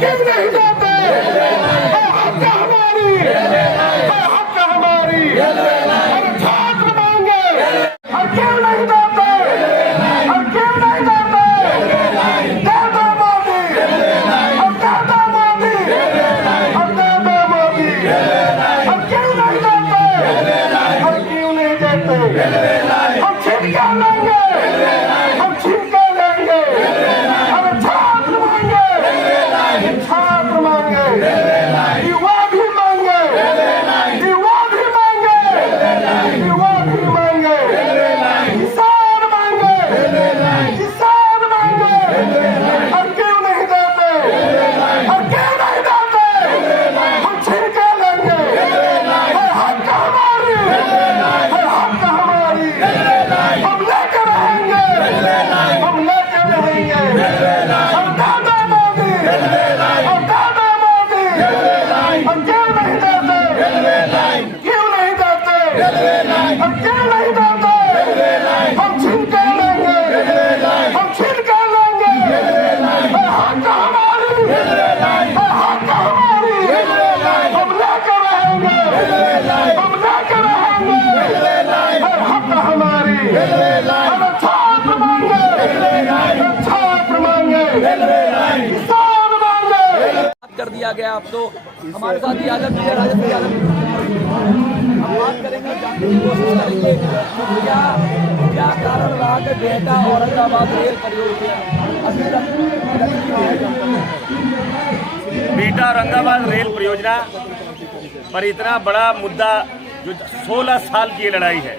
क्यों नहीं देते? हक हमारी, हक हमारी, छात्र मांगे, और क्यों नहीं देते? और क्यों नहीं देते? देता मोदी, और देता मोदी, और देता मोदी, और क्यों नहीं देते? और क्यों नहीं देते? हम छिटका लेंगे, हम छिटका लेंगे, हम छात्र मांगे, छात्र मांगे, युवा भी मांगे, युवा भी मांगे, युवा भी मांगे, किसान मांगे, किसान मांगे, और क्यों नहीं देते? और क्यों नहीं देते? हम छिटका लेंगे, हक हमारी, हक हमारी, हम लेकर रहेंगे, हम लेकर रहेंगे, हम दादा मोदी, हम दादा मोदी, हम क्यों नहीं देते? क्यों नहीं देते? हम क्यों नहीं देते? हम छिटका लेंगे, हम छिटका लेंगे, हक हमारी, हक हमारी, हम लेकर रहेंगे, हम लेकर रहेंगे, हक हमारी, हम छात्र मांगे, छात्र मांगे, किसान मांगे। कर दिया गया। अब तो हमारे साथ यादव जी है, राजद यादव जी। हम बात करेंगे, जानने की कोशिश करेंगे क्या क्या कारण रहा कि बिहटा औरंगाबाद रेल परियोजना अभी तक बिहटा औरंगाबाद रेल परियोजना पर इतना बड़ा मुद्दा जो 16 साल की ये लड़ाई है,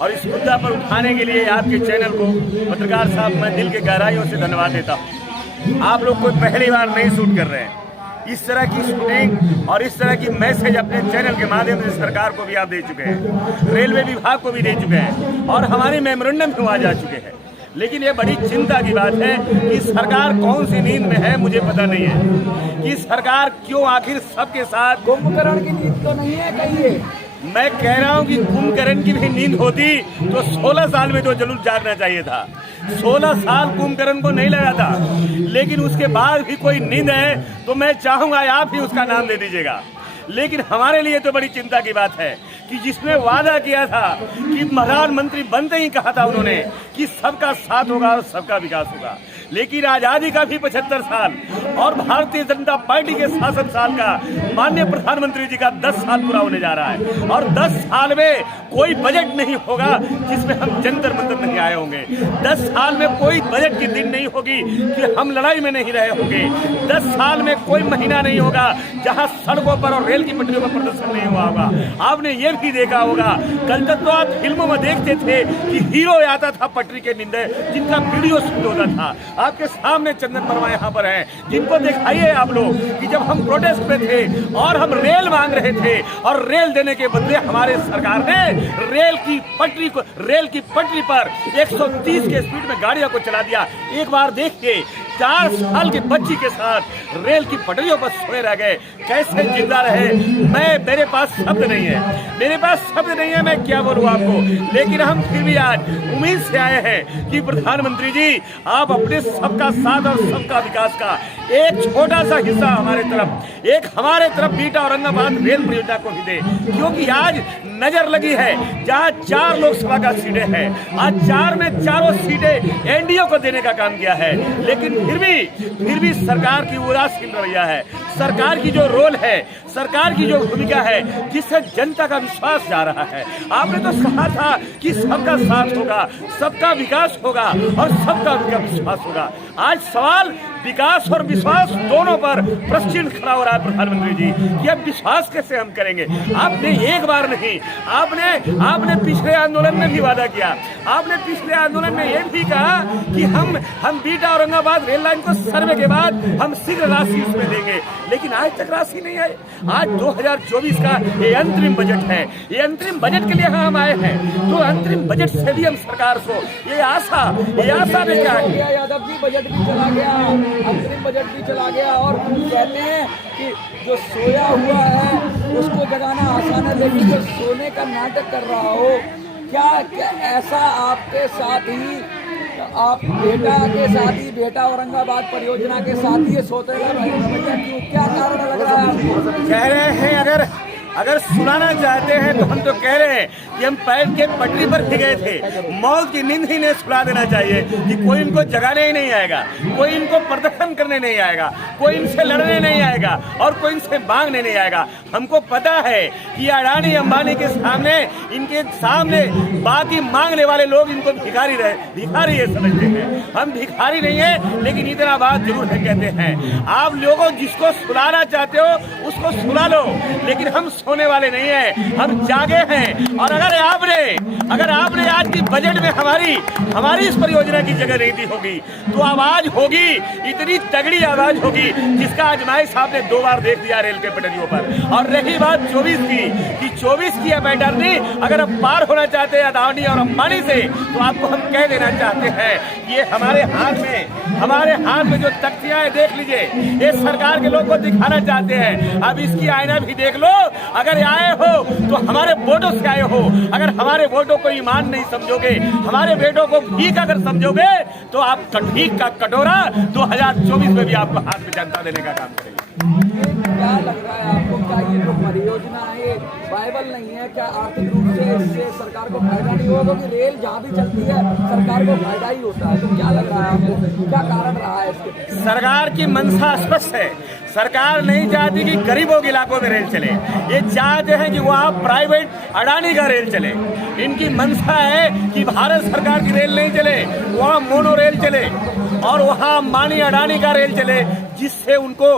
और इस मुद्दा पर उठाने के लिए आपके चैनल को पत्रकार साहब मैं दिल के गहराइयों से धन्यवाद देता हूँ। आप लोग कोई पहली बार नहीं शूट कर रहे हैं। इस तरह की शूटिंग और इस तरह की मैसेज अपने चैनल के माध्यम से सरकार को भी आप दे चुके हैं, रेलवे विभाग को भी दे चुके हैं, और हमारे मेमोरेंडम भी वहाँ जा चुके हैं। लेकिन ये बड़ी चिंता की बात है कि सरकार कौन सी नींद में है मुझे पता नहीं है, कि सरकार क्यों आखिर सबके साथ कुंभकर्ण की नींद तो नहीं है कहिए। मैं कह रहा हूं कि कुंभकर्ण की भी नींद होती तो 16 साल में तो जरूर जागना चाहिए था। 16 साल कुंभकर्ण को नहीं लगा था, लेकिन उसके बाद भी कोई नींद है तो मैं चाहूंगा आप ही उसका नाम दे दीजिएगा। लेकिन हमारे लिए तो बड़ी चिंता की बात है कि जिसने वादा किया था कि प्रधानमंत्री बनते ही कहा था उन्होंने कि सबका साथ होगा और सबका विकास होगा, लेकिन आजादी का भी 75 साल और भारतीय जनता पार्टी के शासन साल का माननीय प्रधानमंत्री जी का 10 साल पूरा होने जा रहा है, और 10 साल में कोई बजट नहीं होगा जिसमें हम जंतर मंतर नहीं आए होंगे। 10 साल में कोई बजट की दिन नहीं होगी कि हम लड़ाई में नहीं रहे होंगे। 10 साल में कोई महीना नहीं होगा जहां सड़कों पर और रेल की पटरियों पर प्रदर्शन नहीं हुआ होगा। आपने ये भी देखा होगा, कल तक तो आप फिल्मों में देखते थे कि हीरो आता था पटरी के नींदे जिनका वीडियो शूट होता था। आपके सामने चंदन वर्मा यहाँ पर हैं, जिनको दिखाइए आप लोग कि जब हम प्रोटेस्ट पे थे और हम रेल मांग रहे थे, और रेल देने के बदले हमारे सरकार ने रेल की पटरी पर 130 के स्पीड में गाड़ियों को चला दिया। एक बार देखिए, 4 साल की बच्ची के साथ रेल की पटरियों पर सोए रह गए, कैसे जिंदा रहे। मेरे पास शब्द नहीं है, मेरे पास शब्द नहीं है, मैं क्या बोलूं आपको। लेकिन हम फिर भी आज उम्मीद से आए हैं कि प्रधानमंत्री जी आप अपने सबका साथ और सबका विकास का एक छोटा सा हिस्सा हमारे तरफ बिहटा औरंगाबाद रेल परियोजना को भी दे, क्योंकि आज नजर लगी है जहां 4 लोकसभा का सीटें हैं, आज 4 में चारों सीटें एनडीए को देने का काम किया है। लेकिन फिर भी सरकार की उदासीन रवैया है, सरकार की जो रोल है, सरकार की जो भूमिका है, जिससे जनता का विश्वास जा रहा है। आपने तो कहा था कि सबका साथ होगा, सबका विकास होगा और सबका विश्वास होगा। आज सवाल विकास और विश्वास दोनों पर प्रश्न खड़ा हो रहा है प्रधानमंत्री जी कि अब विश्वास कैसे हम करेंगे। आपने एक बार नहीं, आपने पिछले आंदोलन में भी वादा किया, आपने पिछले आंदोलन में यह भी कहा कि हम बिहटा औरंगाबाद रेल लाइन को सर्वे के बाद हम शीघ्र राशि उसमें देंगे, लेकिन आज तक राशि नहीं आई। आज 2024 का ये अंतरिम बजट है, ये अंतरिम बजट के लिए हम आए हैं, तो अंतरिम बजट से भी हम सरकार को ये आशा में क्या है। यादव जी बजट भी चला गया, अंतरिम बजट भी चला गया, और कहते हैं कि जो सोया हुआ है उसको जगाना आसान है, लेकिन जो सोने का नाटक कर रहा हो, क्या ऐसा आपके साथ ही आप बेटा के साथ ही, बेटा औरंगाबाद परियोजना के साथ ही ये सौतेला रवैया क्यों, क्या कारण लग रहा है आपको? कह रहे हैं अगर सुनाना चाहते हैं तो हम तो कह रहे हैं कि हम पैर के पटरी पर भी गए थे। मौत की नींद ही ने सुला देना चाहिए कि कोई इनको जगाने ही नहीं आएगा, कोई इनको प्रदर्शन करने नहीं आएगा, कोई इनसे लड़ने नहीं आएगा और कोई इनसे मांगने नहीं आएगा। हमको पता है कि अडानी अंबानी के सामने, इनके सामने बाकी मांगने वाले लोग इनको भिखारी ये समझते हैं। हम भिखारी नहीं है, लेकिन इतना बात जरूर है कहते हैं आप लोगों जिसको सुलाना चाहते हो उसको सुला लो, लेकिन हम सोने वाले नहीं है, हम जागे हैं। और अगर आपने आज की बजट में हमारी इस परियोजना की जगह नहीं दी होगी तो आवाज होगी, इतनी तगड़ी आवाज होगी जिसका आजमाइश आपने 2 बार देख दिया रेल के पटरियों पर। और रही बात 24 की, कि 24 की पैटर्नी अगर आप पार होना चाहते हैं अडानी और अंबानी से, तो आपको हम कह देना चाहते हैं ये हमारे हाथ में जो तख्तियां है देख लीजिए, ये सरकार के लोग को दिखाना चाहते हैं। अब इसकी आईना भी देख लो, अगर आए हो तो हमारे वोटों से आए हो। अगर हमारे वोटों को ईमान नहीं समझोगे, हमारे बेटों को भीख अगर समझोगे, तो आप भीख का कटोरा 2024 में भी आपको हाथ में जनता देने का काम करेगी। क्या लग रहा है आपको, क्या ये जो परियोजना है वायबल नहीं है? क्या आर्थिक रूप से इससे सरकार को फायदा नहीं होगा? क्योंकि रेल जहाँ भी चलती है सरकार को फायदा ही होता है। तो क्या लग रहा है आपको, क्या कारण रहा है इसके? सरकार की मंशा स्पष्ट है। सरकार नहीं चाहती कि गरीबों के इलाकों में रेल चले, ये चाहते हैं कि वहाँ प्राइवेट अडानी का रेल चले। इनकी मंशा है कि भारत सरकार की रेल नहीं चले, वहाँ मोनो रेल चले और वहाँ अंबानी अडानी का रेल चले, जिससे उनको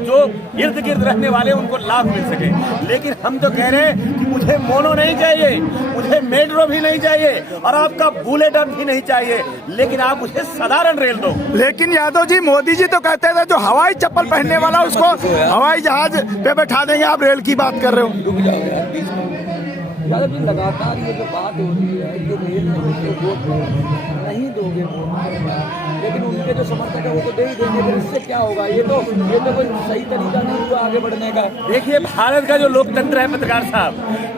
जो इर्द गिर्द रहने वाले उनको लाभ मिल सके। लेकिन हम तो कह रहे हैं कि मुझे मोनो नहीं चाहिए, मुझे मेट्रो भी नहीं चाहिए और आपका बुलेट भी नहीं चाहिए, लेकिन आप मुझे साधारण रेल दो। लेकिन यादव जी, मोदी जी तो कहते थे जो हवाई चप्पल पहनने वाला उसको हवाई जहाज पे बैठा देंगे, आप रेल की बात कर रहे हो। रुक जाओ यार, बीच में यादव जी लगातार ये जो बात होती है कि रेल में उनको वोट नहीं दोगे लेकिन उनके जो समर्थक है वो तो दे ही देंगे, फिर इससे क्या होगा? ये तो कोई सही तरीका नहीं हुआ आगे बढ़ने का। देखिए, भारत का जो लोकतंत्र है पत्रकार साहब,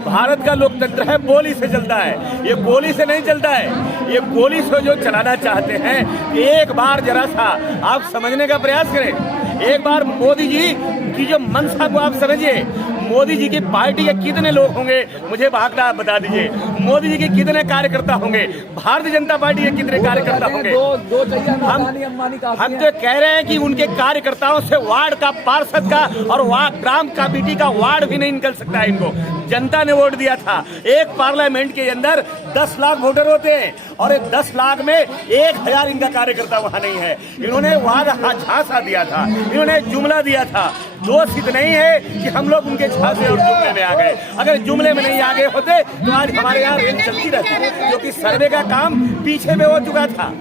भारत का लोकतंत्र है बोली से चलता है, ये गोली से नहीं चलता है। ये गोली से जो चलाना चाहते हैं, एक बार जरा सा आप समझने का प्रयास करें। एक बार मोदी जी की जो मंशा को आप समझिए। मोदी जी की पार्टी के कितने लोग होंगे मुझे आंकड़ा आप बता दीजिए। मोदी जी के कितने कार्यकर्ता होंगे, भारतीय जनता पार्टी के कितने कार्यकर्ता होंगे? हम तो कह रहे हैं कि उनके कार्यकर्ताओं से वार्ड का, पार्षद का और ग्राम कमेटी का वार्ड भी नहीं निकल सकता है। इनको जनता ने वोट दिया था। एक पार्लियामेंट के अंदर 10 लाख वोटर होते हैं और 10 लाख में 1000 इनका कार्यकर्ता वहां नहीं है। इन्होंने वादा झांसा दिया था, इन्होंने जुमला दिया था। दोष इतना नहीं है कि हम लोग उनके झांसे और जुमले में आ गए। अगर जुमले में नहीं आगे होते तो आज हमारे यहाँ रेल चलती रहती, क्योंकि सर्वे का काम पीछे में हो चुका था।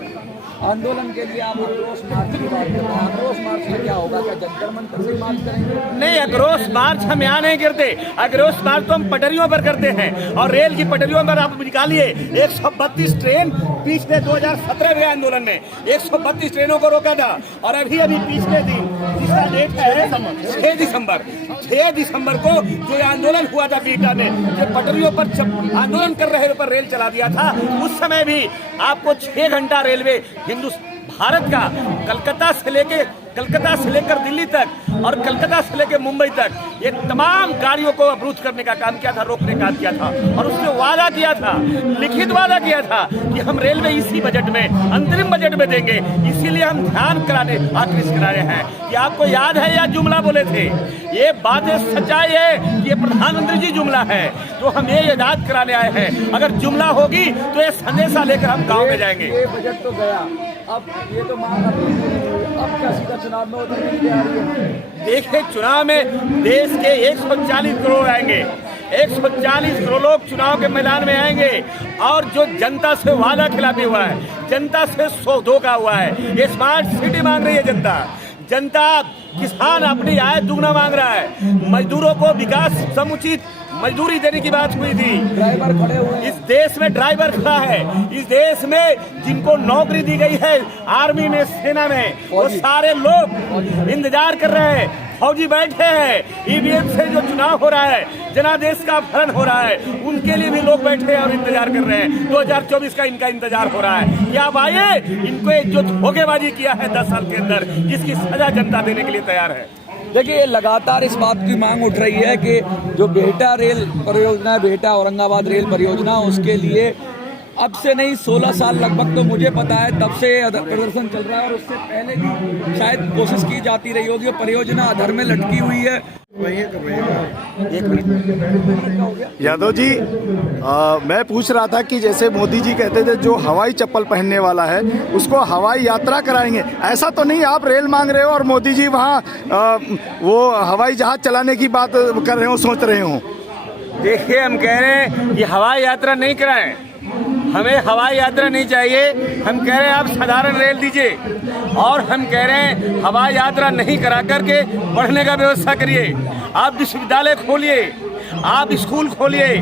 आंदोलन के लिए आप आक्रोश मार्च की बात करते हैं, आक्रोश मार्च में क्या होगा? क्या जंतर मंतर से मार्च करेंगे? नहीं, आक्रोश मार्च हम यहाँ नहीं करते। आक्रोश मार्च तो हम पटरियों पर करते हैं और रेल की पटरियों पर आप निकालिए 132 ट्रेन पिछले 2017 के आंदोलन में 132 ट्रेनों को रोका था। और अभी पिछले दिन, जिसका डेट है 6 दिसंबर को जो आंदोलन हुआ था बीटा में, जो पटरियों पर आंदोलन कर रहे पर रेल चला दिया था, उस समय भी आपको 6 घंटा रेलवे भारत का कलकत्ता से लेकर दिल्ली तक और कलकत्ता से लेकर मुंबई तक ये तमाम गाड़ियों को अवरुद्ध करने का काम किया था, रोकने का किया था। और उसने वादा किया था, लिखित वादा किया था कि हम रेलवे इसी बजट में, अंतरिम बजट में देंगे। इसीलिए हम ध्यान आकृष्ट करा रहे हैं कि आपको याद है या जुमला बोले थे। ये बातें सच्चाई है, ये प्रधानमंत्री जी जुमला है, तो हम ये याद कराने आए हैं। अगर जुमला होगी तो ये संदेशा लेकर हम गाँव में जाएंगे। ये बजट तो गया, अब ये तो मांग अब क्या सीधा चुनाव में उतरने की तैयारी है? देखिए, चुनाव में देश के 140 करोड़ आएंगे, 140 करोड़ लोग चुनाव के मैदान में आएंगे और जो जनता से वादा खिलाफी हुआ है, जनता से धोखा हुआ है। ये स्मार्ट सिटी मांग रही है जनता। किसान अपनी आय दुगना मांग रहा है। मजदूरों को विकास समुचित मजदूरी देने की बात हुई थी। ड्राइवर खड़े हुए, इस देश में ड्राइवर खड़ा है। इस देश में जिनको नौकरी दी गई है आर्मी में, सेना में, वो सारे लोग इंतजार कर रहे हैं फौजी बैठे हैं, ईवीएम से जो चुनाव हो रहा है, जनादेश का अपहरण हो रहा है, उनके लिए भी लोग बैठे हैं और इंतजार कर रहे हैं। 2024 का इनका इंतजार हो रहा है कि आप आइए, इनको जो धोखेबाजी किया है 10 साल के अंदर, जिसकी सजा जनता देने के लिए तैयार है। देखिए, लगातार इस बात की मांग उठ रही है कि जो बिहटा रेल परियोजना, बिहटा औरंगाबाद रेल परियोजना, उसके लिए अब से नहीं 16 साल लगभग तो मुझे पता है तब से प्रदर्शन चल रहा है, और उससे पहले भी शायद कोशिश की जाती रही होगी। परियोजना अधर में लटकी हुई है। यादव जी, मैं पूछ रहा था कि जैसे मोदी जी कहते थे जो हवाई चप्पल पहनने वाला है उसको हवाई यात्रा कराएंगे, ऐसा तो नहीं आप रेल मांग रहे हो और मोदी जी वहाँ वो हवाई जहाज चलाने की बात कर रहे हो, सोच रहे हो? देखिए, हम कह रहे हैं कि हवाई यात्रा नहीं कराएं, हमें हवाई यात्रा नहीं चाहिए। हम कह रहे हैं आप साधारण रेल दीजिए, और हम कह रहे हैं हवाई यात्रा नहीं करा करके पढ़ने का व्यवस्था करिए। आप विश्वविद्यालय खोलिए, आप स्कूल खोलिए,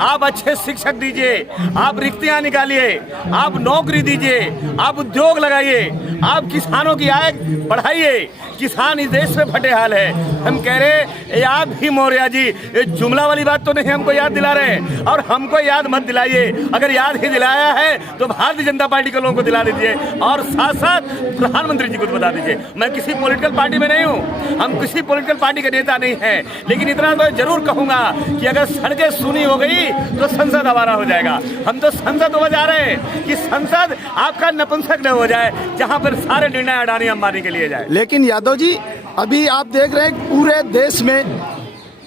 आप अच्छे शिक्षक दीजिए, आप रिक्तियां निकालिए, आप नौकरी दीजिए, आप उद्योग लगाइए, आप किसानों की आय बढ़ाइए। किसान इस देश में फटे हाल है। हम कह रहे आप भी मौर्य जी, ये जुमला वाली बात तो नहीं हमको याद दिला रहे, और हमको याद मत दिलाइए। अगर याद ही दिलाया है तो भारतीय जनता पार्टी के लोगों को दिला दीजिए, और साथ साथ प्रधानमंत्री जी को बता दीजिए। मैं किसी पॉलिटिकल पार्टी में नहीं हूँ, हम किसी पॉलिटिकल पार्टी के नेता नहीं हैं, लेकिन इतना तो जरूर कहूँगा कि अगर सड़कें सुनी हो गई तो संसद आवारा हो जाएगा। हम तो संसद हो जा रहे हैं कि संसद आपका नपुंसक न हो जाए, जहाँ पर सारे निर्णय अडानी अंबानी के लिए जाए। लेकिन यादव जी, अभी आप देख रहे हैं पूरे देश में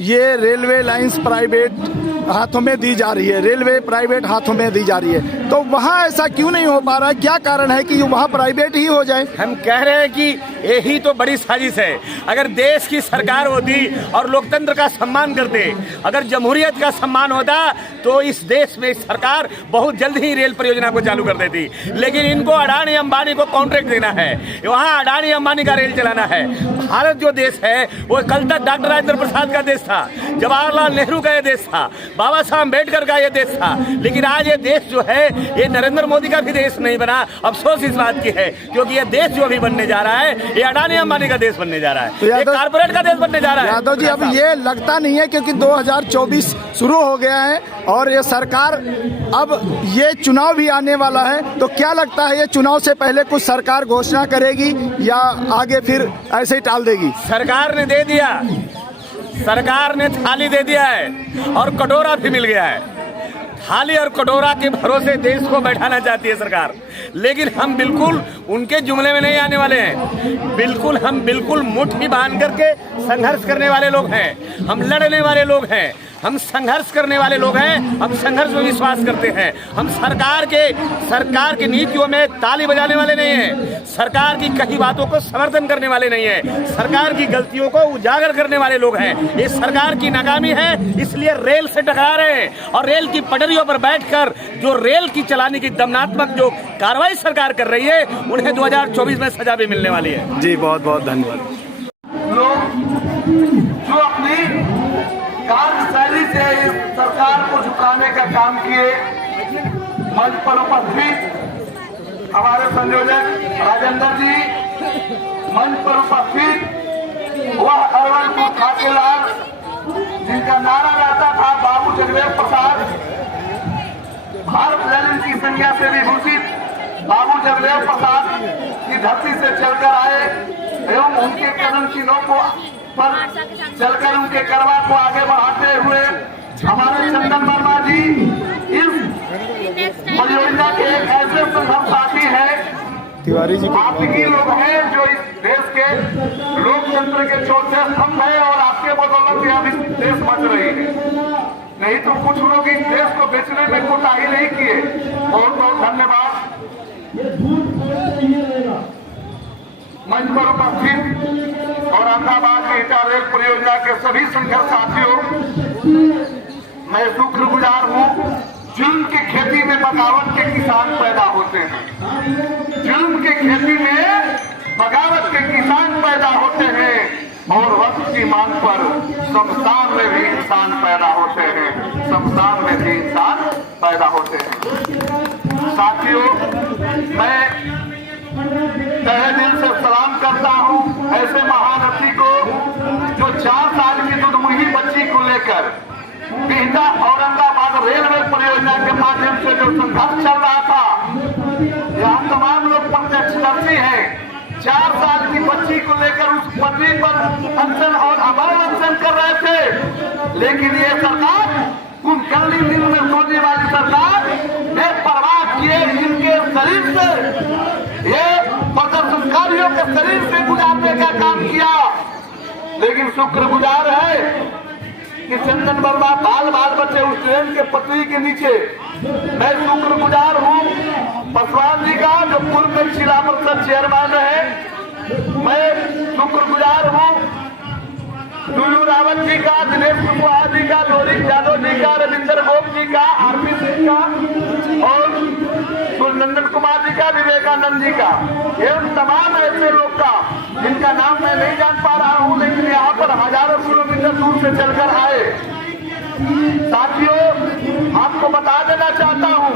ये रेलवे लाइंस प्राइवेट हाथों में दी जा रही है, रेलवे प्राइवेट हाथों में दी जा रही है, तो वहाँ ऐसा क्यों नहीं हो पा रहा है? क्या कारण है कि वहाँ प्राइवेट ही हो जाए? हम कह रहे हैं कि यही तो बड़ी साजिश है। अगर देश की सरकार होती और लोकतंत्र का सम्मान करते, अगर जमहूरियत का सम्मान होता, तो इस देश में सरकार बहुत जल्द ही रेल परियोजना को चालू कर देती। लेकिन इनको अडानी अंबानी को कॉन्ट्रैक्ट देना है, वहाँ अडानी अंबानी का रेल चलाना है। भारत जो देश है वो कल तक डॉक्टर राजेंद्र प्रसाद का देश था, जवाहरलाल नेहरू का ये देश था, बाबा साहब अम्बेडकर का ये देश था। लेकिन आज ये देश जो है ये नरेंद्र मोदी का भी देश नहीं बना। अफसोस इस बात की है, क्योंकि ये देश जो अभी बनने जा रहा है ये अडानी अंबानी का देश बनने जा रहा है, ये कारपोरेट का देश बनने जा रहा है। यादव जी, अब ये लगता नहीं है, क्योंकि 2024 शुरू हो गया है और ये सरकार, अब ये चुनाव भी आने वाला है, तो क्या लगता है ये चुनाव से पहले कुछ सरकार घोषणा करेगी या आगे फिर ऐसे ही टाल देगी? सरकार ने दे दिया, सरकार ने थाली दे दिया है और कटोरा भी मिल गया है। थाली और कटोरा के भरोसे देश को बैठाना चाहती है सरकार, लेकिन हम बिल्कुल उनके जुमले में नहीं आने वाले हैं। हम बिल्कुल मुट्ठी बांध करके संघर्ष करने वाले लोग हैं, हम लड़ने वाले लोग हैं, हम संघर्ष करने वाले लोग हैं, हम संघर्ष में विश्वास करते हैं। हम सरकार के नीतियों में ताली बजाने वाले नहीं हैं, सरकार की कही बातों को समर्थन करने वाले नहीं हैं, सरकार की गलतियों को उजागर करने वाले लोग हैं। ये सरकार की नाकामी है, इसलिए रेल से टकरा रहे हैं, और रेल की पटरियों पर बैठकर जो रेल की चलाने की दमनात्मक जो कार्रवाई सरकार कर रही है, उन्हें 2024 में सजा भी मिलने वाली है। जी, बहुत बहुत धन्यवाद। जो अपनी कार्यशैली से इस सरकार को झुकाने का काम किए, मंच पर उपस्थित हमारे संयोजक राजेंद्र जी, मंच पर उपस्थित वह अरवलपुर खातेलाल जिनका नारा रहता था बाबू जगदेव प्रसाद, भारत रैली की संज्ञा से विभूषित बाबू जगदेव प्रसाद की धरती से चलकर आए एवं उनके कदम चिन्हों पर चलकर उनके करवा को आगे बढ़ाते हुए हमारे चंदन वर्मा जी इस परियोजना के एक ऐसे संघर्षसाथी हैं, तिवारी जी, आप ही लोग हैं जो इस देश के लोकतंत्र के चौथे स्तंभ है, और आपके बदौलत यह अभी देश बच रही है। नहीं तो कुछ लोग इस देश को बेचने में कोताही नहीं किए। बहुत बहुत धन्यवाद। मंच पर उपस्थित औरंगाबाद बिहटा रेल परियोजना के सभी संघर्ष साथियों, मैं शुक्रगुजार हूँ। जुल्म की खेती में बगावत के किसान पैदा होते हैं, जुल्म की खेती में बगावत के किसान पैदा होते हैं, और वक्त की मांग पर शमशान में भी इंसान पैदा होते हैं, शमशान में भी इंसान पैदा होते हैं। साथियों, मैं तहे दिल से सलाम करता हूं ऐसे महारथी को लेकर बिहटा औरंगाबाद रेलवे परियोजना के माध्यम से जो संघर्ष चल रहा था, यहाँ तमाम लोग प्रत्यक्षदर्शी हैं। 4 साल की बच्ची को लेकर उस पटरी पर अनशन और अमल अनशन कर रहे थे, लेकिन ये सरकार कुंभकर्णी नींद में सोने वाली सरकार बेपरवाह किए इनके शरीर से, ये प्रदर्शनकारियों के शरीर से गुजारने का काम किया। लेकिन शुक्रगुजार है कि चंदन वर्मा बाल बाल बचे उस ट्रेन के पटरी के नीचे। मैं शुक्रगुजार हूँ पासवान जी का, जो पूर्व में जिला परिषद चेयरमैन है। मैं शुक्रगुजार हूँ टुल्लू रावत जी का, दिनेश कुशवाहा जी का, लोरिक यादव जी का, रविंदर गोप जी का, आरपी सिंह का और नंदन कुमार जी का, विवेकानंद जी का, एवं तमाम ऐसे लोग का जिनका नाम मैं नहीं जान पा रहा हूँ, लेकिन यहाँ पर हजारों किलोमीटर दूर से चलकर आए। साथियों, आपको बता देना चाहता हूँ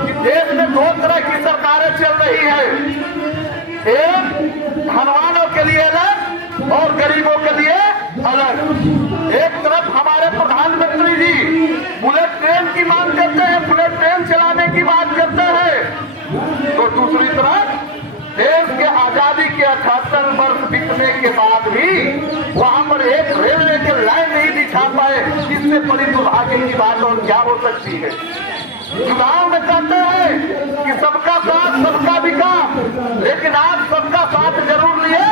कि देश में 2 तरह की सरकारें चल रही है, एक धनवानों के लिए अलग और गरीबों के लिए अलग। एक तरफ हमारे प्रधानमंत्री जी बुलेट ट्रेन की मांग करते हैं, बुलेट ट्रेन चलाने की बात करते हैं, तो दूसरी तरफ देश के आजादी के 78 वर्ष बीतने के बाद भी वहां पर एक रेलवे के लाइन नहीं दिखा पाए। इससे बड़ी दुर्भाग्य की बात और क्या हो सकती है। चुनाव में कहते हैं कि सबका साथ सबका विकास, लेकिन आप सबका साथ जरूर लिए,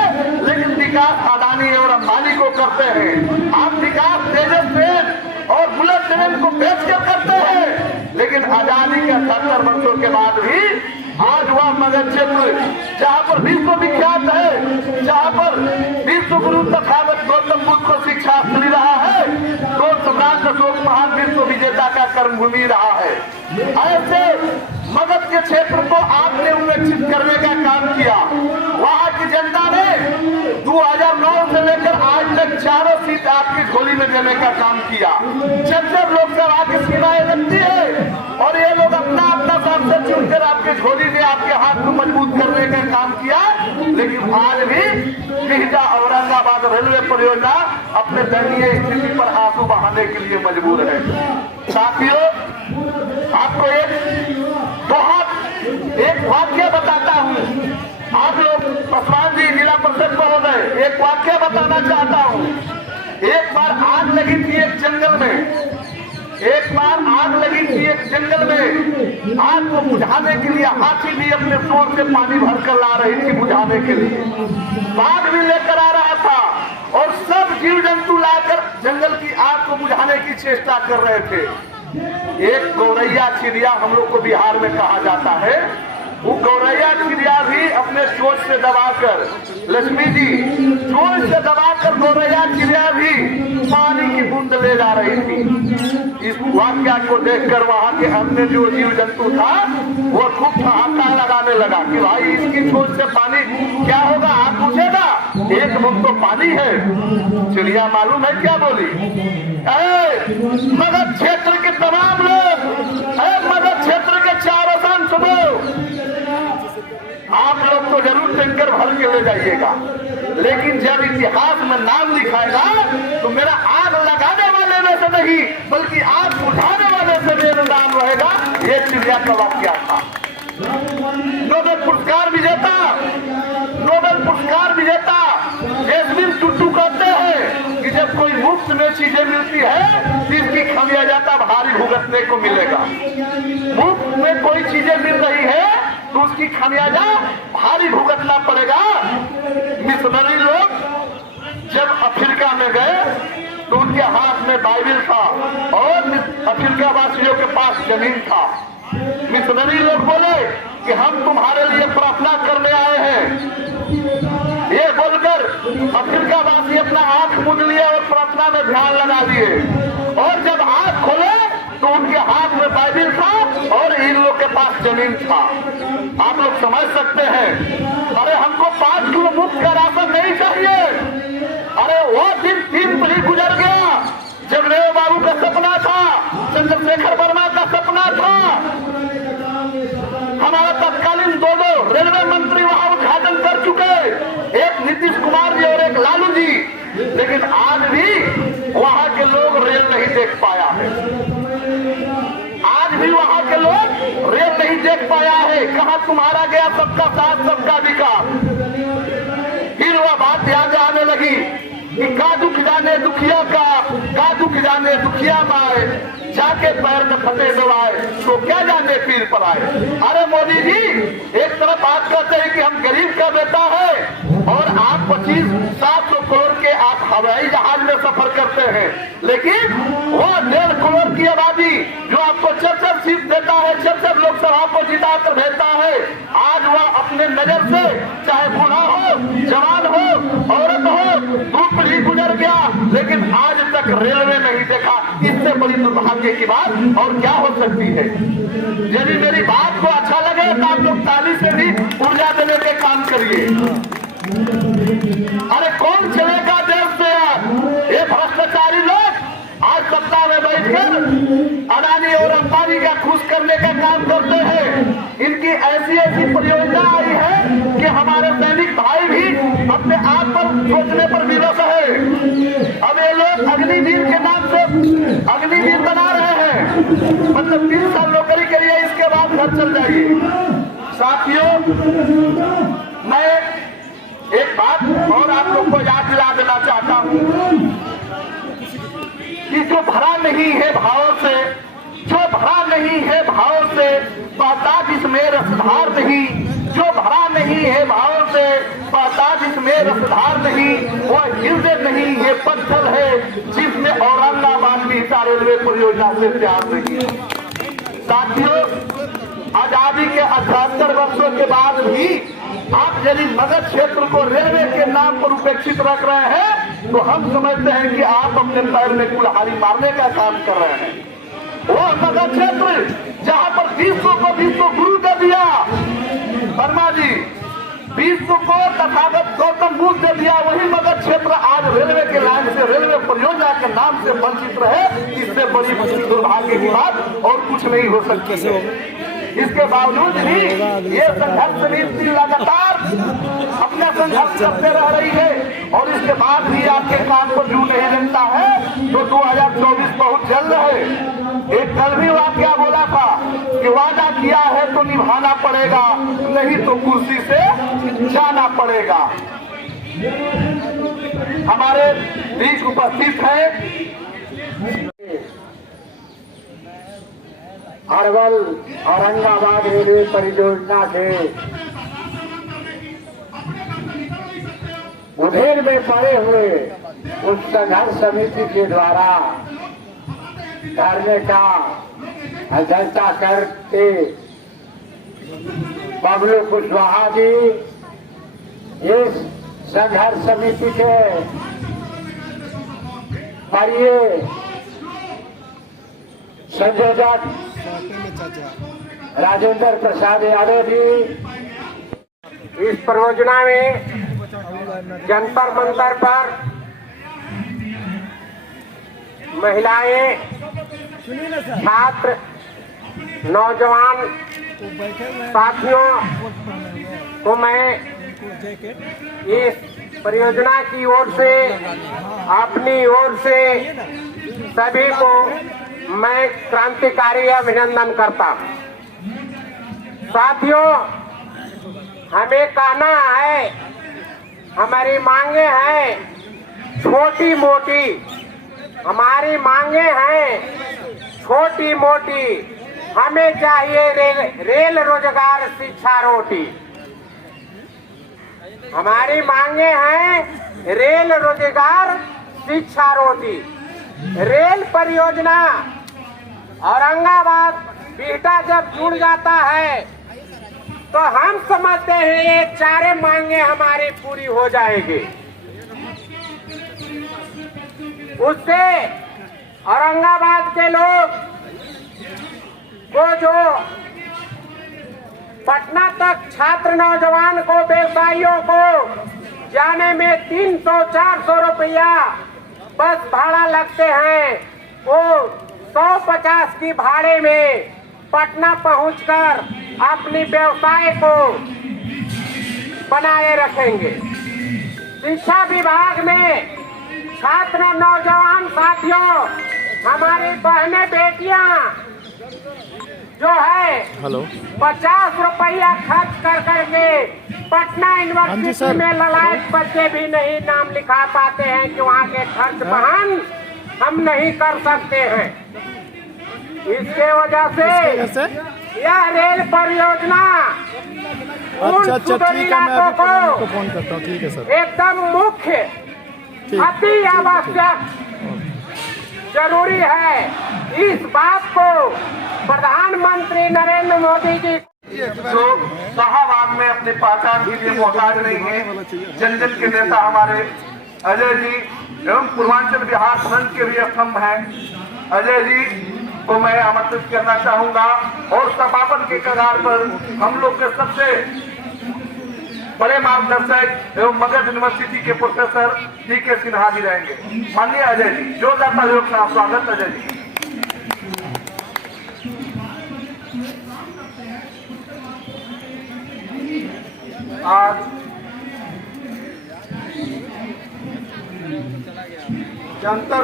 लेकिन विकास अडानी और अंबानी को करते हैं। आप विकास तेजस ट्रेन और बुलेट ट्रेन को बेचकर करते हैं, लेकिन आजादी के 78 वर्षों के बाद भी आज वह मगध क्षेत्र जहाँ पर विश्वविख्यात है, जहाँ पर विश्व गुरु तथागत गौतम बुद्ध को शिक्षा मिल रहा है, तो सम्राट अशोक महान विश्व विजेता का कर्मभूमि रहा है। ऐसे मगध के क्षेत्र को आपने उन्नत करने का काम किया। वहाँ की जनता ने 2009 से लेकर आज तक 4 सीट आपकी झोली में देने का काम किया। जब लोकसभा की सीमाएं लगती है और ये लोग अपना अपना सांसद चुनकर आपके झोली में आपके हाथ को मजबूत करने का काम किया, लेकिन आज भी बिहटा औरंगाबाद रेलवे परियोजना अपने दयनीय स्थिति पर आंसू बहाने के लिए मजबूर है। साथियों, आपको एक वाक्य बताता हूँ। आप लोग पासवान जी जिला परिषद महोदय, एक वाक्य बताना चाहता हूँ। एक बार आग लगी थी एक जंगल में, आग को बुझाने के लिए हाथी भी अपने शोर से पानी भरकर ला रही थी बुझाने के लिए, बाघ भी लेकर आ रहा था और सब जीव जंतु लाकर जंगल की आग को बुझाने की चेष्टा कर रहे थे। एक गौरैया चिड़िया हम लोग को बिहार में कहा जाता है, वो गौरैया चिड़िया भी अपने चोंच से दबाकर, लक्ष्मी जी चोंच से दबाकर गौरैया चिड़िया भी पानी की बूंद ले जा रही थी। इस वाक्य को देखकर वहां के अन्य जो जीव जंतु था वो खूब ठहाका लगाने लगा कि भाई इसकी चोंच से पानी क्या होगा, आप पूछेगा, एक बूंद तो पानी है। चिड़िया मालूम है क्या बोली? मगध क्षेत्र के तमाम लोग, मगध क्षेत्र के 4 सांसदों, आप लोग तो जरूर टैंकर भर के ले जाइएगा, लेकिन जब इतिहास में नाम लिखाएगा तो मेरा आग लगाने वाले में से नहीं बल्कि आग उठाने वाले से मेरा नाम रहेगा। ये चिड़िया का वाक्य था। नोबेल पुरस्कार विजेता जैस्मिन टुटू कहते हैं कि जब कोई मुफ्त में चीजें मिलती है तो इसकी खमियाजा भारी भुगतने को मिलेगा। मुफ्त में कोई चीजें मिल रही है तो उसकी खमियाजा भारी भुगतना पड़ेगा। मिशनरी लोग जब अफ्रीका में गए तो उनके हाथ में बाइबिल था और अफ्रीका वासियों के पास जमीन था। मिशनरी लोग बोले कि हम तुम्हारे लिए प्रार्थना करने आए हैं। ये बोलकर अफ्रीका वासी अपना आंख मूंद लिया और प्रार्थना में ध्यान लगा दिए, और जब आंख खोले तो उनके हाथ में बाइबिल था और इन लोग के पास जमीन था। आप लोग समझ सकते हैं। अरे हमको 5 किलो मुफ्त का राशन नहीं चाहिए। अरे वो दिन 3 पीढ़ी गुजर गया जब नेहरू बाबू का सपना था, चंद्रशेखर वर्मा का सपना था। हमारा तत्कालीन 2 रेलवे मंत्री वहां उद्घाटन कर चुके, एक नीतीश कुमार जी और एक लालू जी, लेकिन आज भी कहा तुम्हारा गया सबका साथ सबका विकास। फिर वह बात याद आने लगी कि का दुख जाने दुखिया का दुख जाने दुखिया माए, जाके पैर में फटे दबाए तो क्या जाने पीर पर आए। अरे मोदी जी, एक तरफ बात करते हैं कि हम गरीब का बेटा है और आप 25-700 करोड़ के आप हवाई जहाज में सफर करते हैं, लेकिन वो 1.5 करोड़ की आबादी जो आपको 4 सीट देता है, 4 लोकसभा को जिता कर भेजता है, आज वह अपने नजर से चाहे बूढ़ा हो, जवान हो, औरत हो, धूप ही गुजर गया, लेकिन आज तक रेलवे नहीं देखा। इससे बड़ी दुर्भाग्य की बात और क्या हो सकती है। यदि मेरी बात को अच्छा लगे तो आप लोग ताली से भी ऊर्जा देने के काम करिए। अरे कौन चलेगा देश से यार? ये भ्रष्टाचारी लोग आज सत्ता में बैठकर अडानी और अंबानी का खुश करने का काम करते हैं। इनकी ऐसी ऐसी परियोजना आई है कि हमारे सैनिक भाई भी अपने आप पर सोचने पर विवश है। अब ये लोग अग्निवीर के नाम से अग्निवीर बना रहे हैं, मतलब 3 साल नौकरी के लिए, इसके बाद घर चल जाइए। साथियों, मैं एक बात और आप लोग को याद दिला देना चाहता हूँ कि जो भरा नहीं है भाव से, जो भरा नहीं है भाव से, बहता जिसमें रसधार नहीं, जो भरा नहीं है भाव से, बहता जिसमें रसधार नहीं, वह हृदय नहीं, ये पत्थर है जिसमें औरंगाबाद बिहटा रेलवे परियोजना से प्यार नहीं है। साथियों, आजादी के 78 वर्षों के बाद भी आप यदि मगध क्षेत्र को रेलवे के नाम पर उपेक्षित रख रहे हैं तो हम समझते हैं कि आप अपने पैर में कुल्हाड़ी मारने का काम कर रहे हैं। वो मगध क्षेत्र जहां पर विश्व को विश्व गुरु दे दिया वर्मा जी, विश्व को तथागत गौतम बुद्ध दे दिया, वही मगध क्षेत्र आज रेलवे के लाइन से, रेलवे परियोजना के नाम से वंचित रहे। इससे बड़ी दुर्भाग्य की बात और कुछ नहीं हो सकती है। इसके बावजूद भी ये संघर्ष समिति लगातार अपना संघर्ष करते रह रही है और इसके बाद भी आपके काम को जू नहीं लगता है तो 2024 बहुत जल्द है। एक कल भी वाकया बोला था कि वादा किया है तो निभाना पड़ेगा, नहीं तो कुर्सी से जाना पड़ेगा। हमारे बीच उपस्थित है अरवल औरंगाबाद रेलवे परियोजना के उधेर में पड़े हुए उस संघर्ष समिति के द्वारा धरने का अध्यक्षता करके बबलू कुशवाहा जी इस संघर्ष समिति के वरीय संयोजक राजेंद्र प्रसाद यादव जी इस परियोजना में जंतर मंतर पर महिलाएं, छात्र, नौजवान साथियों को मैं इस परियोजना की ओर से, अपनी ओर से सभी को मैं क्रांतिकारी अभिनंदन करता हूं। साथियों, हमें कहना है, हमारी मांगे हैं छोटी मोटी, हमारी मांगे हैं छोटी मोटी। हमें चाहिए रेल रोजगार शिक्षा रोटी। हमारी मांगे हैं रेल रोजगार शिक्षा रोटी। रेल परियोजना औरंगाबाद बिहटा जब जुड़ जाता है तो हम समझते हैं ये चारे मांगे हमारी पूरी हो जाएगी। उससे औरंगाबाद के लोग को जो पटना तक छात्र नौजवान को, व्यवसायियों को जाने में 300-400 रुपया बस भाड़ा लगते हैं, वो 150 की भाड़े में पटना पहुंचकर अपनी व्यवसाय को बनाए रखेंगे। शिक्षा विभाग में छात्र नौजवान साथियों, हमारी बहनें बेटियां जो है हेलो 50 रुपया खर्च कर करके पटना हाँ जी यूनिवर्सिटी सर। में ललायत बच्चे भी नहीं नाम लिखा पाते हैं कि वहाँ के खर्च बहन हम नहीं कर सकते हैं। इसके वजह कैसे? से यह रेल परियोजना उन अच्छा सुदूर ठीक है, मैं इलाकों अभी प्रधान को को फोन करता हूँ। ठीक है सर। एकदम मुख्य ठीक। अति आवश्यक जरूरी है। इस बात को प्रधानमंत्री नरेंद्र मोदी जी जो शाहबाग में अपनी पहचान के लिए मोहताज नहीं है, जन जन के नेता हमारे अजय जी एवं पूर्वांचल बिहार फ्रंट के भी स्तंभ हैं। अजय जी को मैं आमंत्रित करना चाहूंगा और समापन के कगार पर हम लोग के सबसे बड़े मार्गदर्शक एवं मगध यूनिवर्सिटी के प्रोफेसर DK सिन्हा जी रहेंगे। माननीय अजय जी, जोरदार सहयोग का स्वागत। अजय जी आज जंतर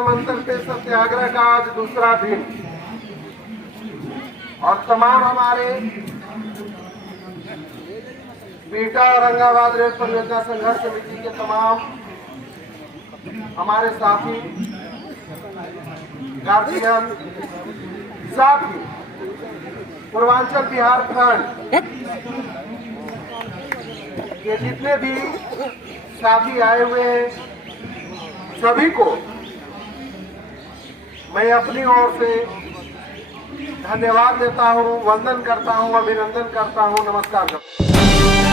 मंतर पे सत्याग्रह का आज दूसरा दिन और तमाम हमारे बीटा औरंगाबाद रेल परियोजना संघर्ष समिति के तमाम हमारे साथी गार्जियन, साथ ही पूर्वांचल बिहार फ्रंट के जितने भी साथी आए हुए हैं, सभी को मैं अपनी ओर से धन्यवाद देता हूं, वंदन करता हूं, अभिनंदन करता हूं, नमस्कार करता हूं।